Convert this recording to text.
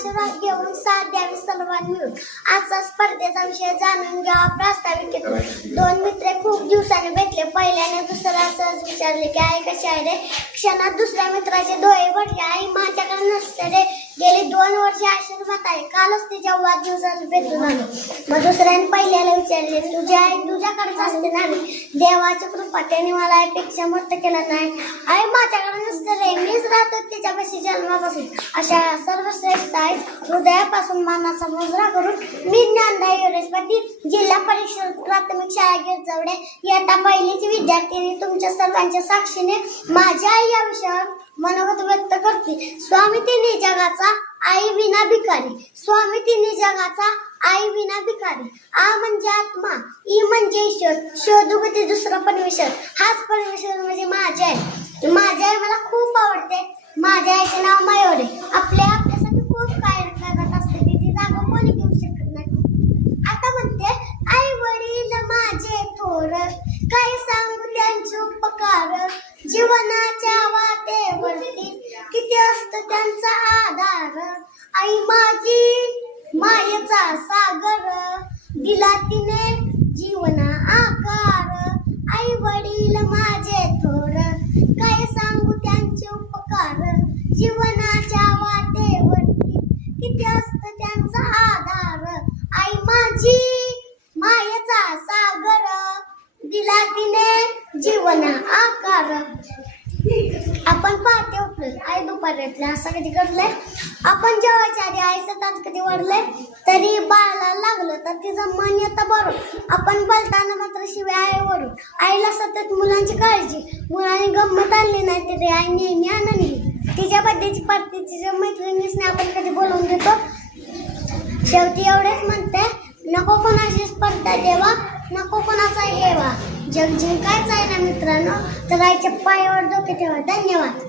आशीर्वाद घेऊन साथ द्यावी सर्वांनी मिळून. आजचा स्पर्धेचा विषय जाणून घ्यावा प्रास्ताविक घेतो. दोन मित्र खूप दिवसांनी भेटले. पहिल्याने दुसरा सहज विचारले की आई कशी आहे रे. क्षणात दुसऱ्या मित्राचे डोळे भरले. आई माझ्याकडे नसते रे, गेली 2 वर्षे आशीर्वाद आहे, कालच तिच्या वाढदिवसाला भेटून आलो. मग दुसऱ्याने पहिल्याला विचारले तुझी आई तुझ्याकडेच असते ना. देवाची कृपा त्याने मला आईपेक्षा मोठं केलं नाही. आई माझ्याकडे नसते रे, मीच राहतो तिच्यापाशी जन्मापासून. अशा सर्वश्रेष्ठ आई हृदयापासून मानाचा मुजरा करून मी ज्ञानदायी युरेशपती जिल्हा परिषद प्राथमिक शाळा गिरजवडे इयत्ता पहिलीची विद्यार्थिनी तुमच्या सर्वांच्या साक्षीने माझ्या आई या विषयावर मनोगत व्यक्त करते. स्वामी तिन्ही जगाचा आई विना भिकारी. स्वामी तिन्ही जगाचा आई विना भिकारी. आ म्हणजे आत्मा, ई म्हणजे ईश्वर, शोधुगती दुसरा परमेश्वर. हाच परमेश्वर म्हणजे माझी आई. माझी आई मला खूप आवडते. माझ्या आईचे नाव मयूर आहे. आपल्यासाठी खूप काय करत असते, तिची जागा कोणी घेऊ शकत नाही. आता म्हणते आई वडील माझे थोर, काय सांगू त्यांचे उपकार. जीवनाच्या वाटेवरती किती असतं त्यांचा आधार. आई माझी मायेचा सागर, दिला तिने जीवना आकार. आई वडील माझे थोर, काय सांगू त्यांचे उपकार. जीवनाच्या वाटेवरती किती असतं त्यांचा आधार. आई माझी मायेचा सागर, दिला तिने जीवना आकार. आपण पहाटे उठलो, आई दुपारी उठली, असं कधी घडलंय. आपण जेवायच्या आधी आई सतत कधी वाढलंय, तरी बाळाला लागलं तर तिचं मन येतं बरोबर. आपण बोलताना मात्र शिवाय आई वरून. आईला सतत मुलांची काळजी. मुलांनी गंमत आणली नाही तरी आई नेहमी आनंदी. तिच्या बड्डेची पार्टी तिच्या मैत्रिणीसने आपण कधी बोलवून देतो. शेवटी एवढेच म्हणते, नको कोणाची स्पर्धा देवा, नको कोणाचा हेवा. जग जिंकायचं आहे ना मित्रांनो, तर आईच्या पायावर डोके ठेवा. धन्यवाद.